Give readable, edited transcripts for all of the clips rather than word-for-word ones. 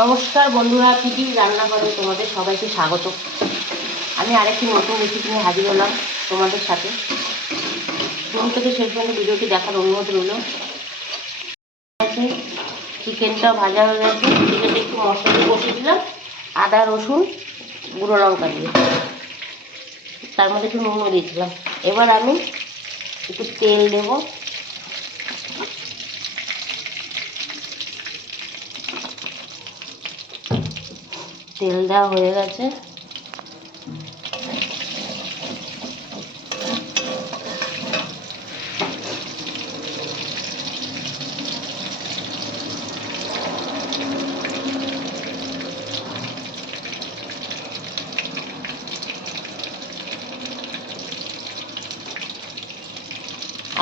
নমস্কার বন্ধুরা, পিপির রান্নাঘরে তোমাদের সবাইকে স্বাগত। আমি আরেকটি নতুন রেসিপি নিয়ে হাজির হলাম তোমাদের সাথে। শুরু থেকে শেষ পর্যন্ত ভিডিওটি দেখার অনুরোধ রইল। চিকেনটা ভাজা হয়ে গেছে। চিকেনটা একটু মশলা দিয়ে কষিয়ে দিলাম, আদা রসুন গুঁড়ো লঙ্কা দিয়ে, তার মধ্যে একটু নুনও দিয়েছিলাম। এবার আমি একটু তেল দেবো। তেল দেওয়া হয়ে গেছে।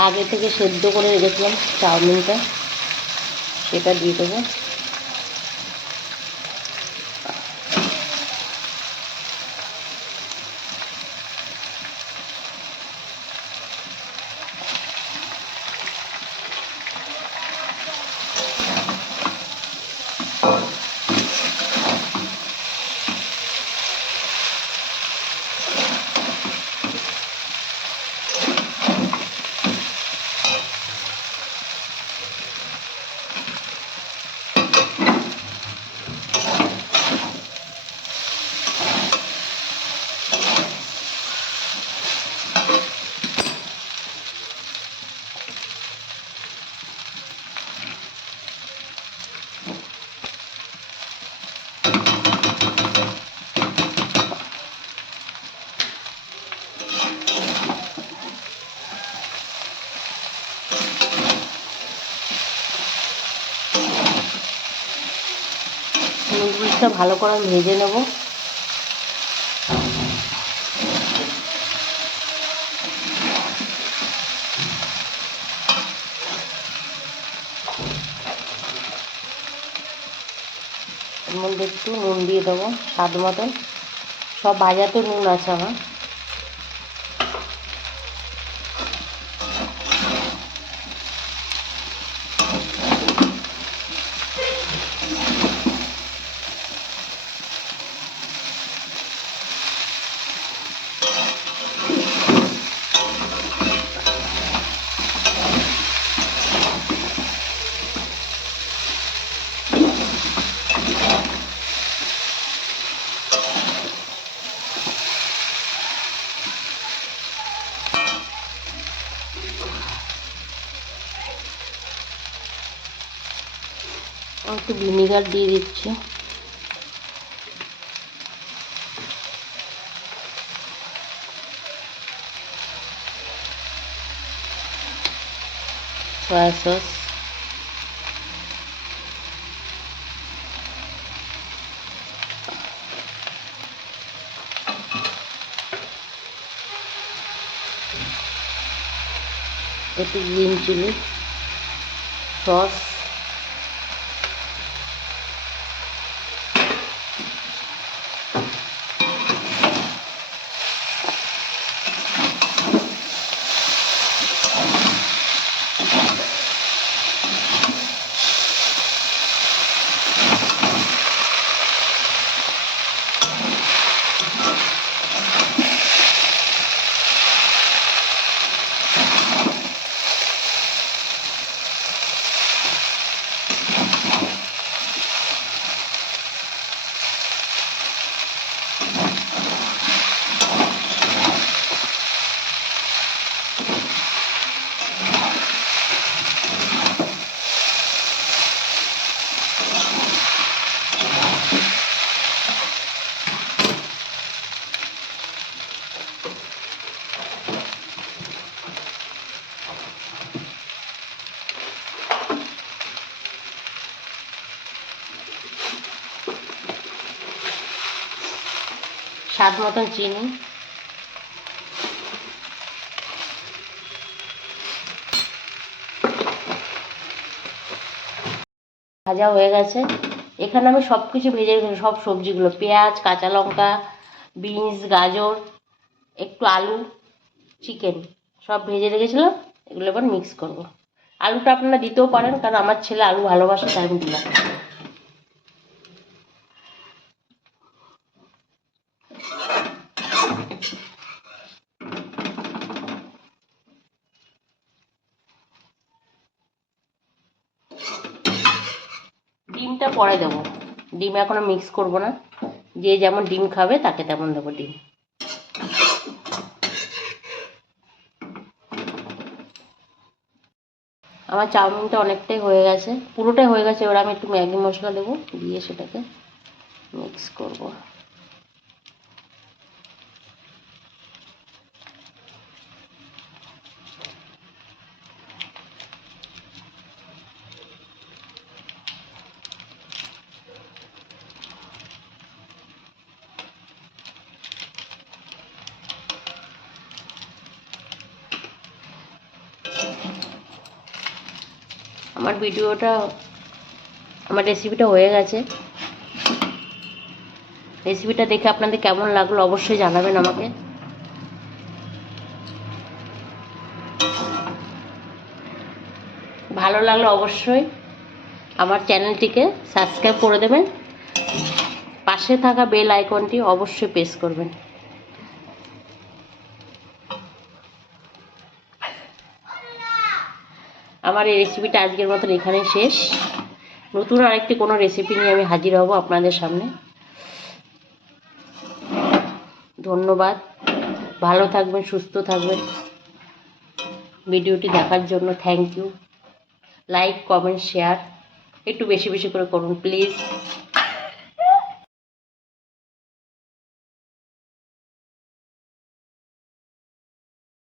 আগে থেকে সেদ্ধ করে রেখেছিলাম চাউমিনটা, সেটা দিয়ে দেবো। নুডলসটা ভালো করে ভেজে নেব। এর মধ্যে একটু নুন দিয়ে দেবো স্বাদ মতন। সব ভাজাতে নুন আছে আমার। একটু ভিনিগার দিয়ে দিচ্ছি। সয়া সস, একটু গ্রিন চিলি সস, স্বাদ মতন চিনি, ভাজা হয়ে গেছে। এখানে আমি সব কিছু ভেজে রেখেছি, সব সবজিগুলো, পেঁয়াজ, কাঁচা লঙ্কা, বিনস, গাজর, একটু আলু, চিকেন সব ভেজে রেখেছিলাম। এগুলো এবার মিক্স করব। আলুটা আপনারা দিতেও পারেন, কারণ আমার ছেলে আলু ভালোবাসে, তাই আমি দিলাম। ডিমটা পরে দেবো, ডিম এখনো মিক্স করব না, যে যেমন ডিম খাবে তাকে তেমন দেবো ডিম। আমার চাউমিনটা অনেকটাই হয়ে গেছে, পুরোটাই হয়ে গেছে। এবার আমি একটু ম্যাগি মশলা দেবো, দিয়ে সেটাকে মিক্স করব। আমার রেসিপিটা হয়ে গেছে। রেসিপিটা দেখে আপনাদের কেমন লাগলো অবশ্যই জানাবেন আমাকে। ভালো লাগলে অবশ্যই আমার চ্যানেলটিকে সাবস্ক্রাইব করে দেবেন, পাশে থাকা বেল আইকনটি অবশ্যই প্রেস করবেন। আমার এই রেসিপিটা আজকের মতন এখানেই শেষ। নতুন আরেকটি কোনো রেসিপি নিয়ে আমি হাজির হব আপনাদের সামনে। ধন্যবাদ, ভালো থাকবেন, সুস্থ থাকবেন। ভিডিওটি দেখার জন্য thank you. Like, comment, share একটু বেশি বেশি করে করুন প্লিজ।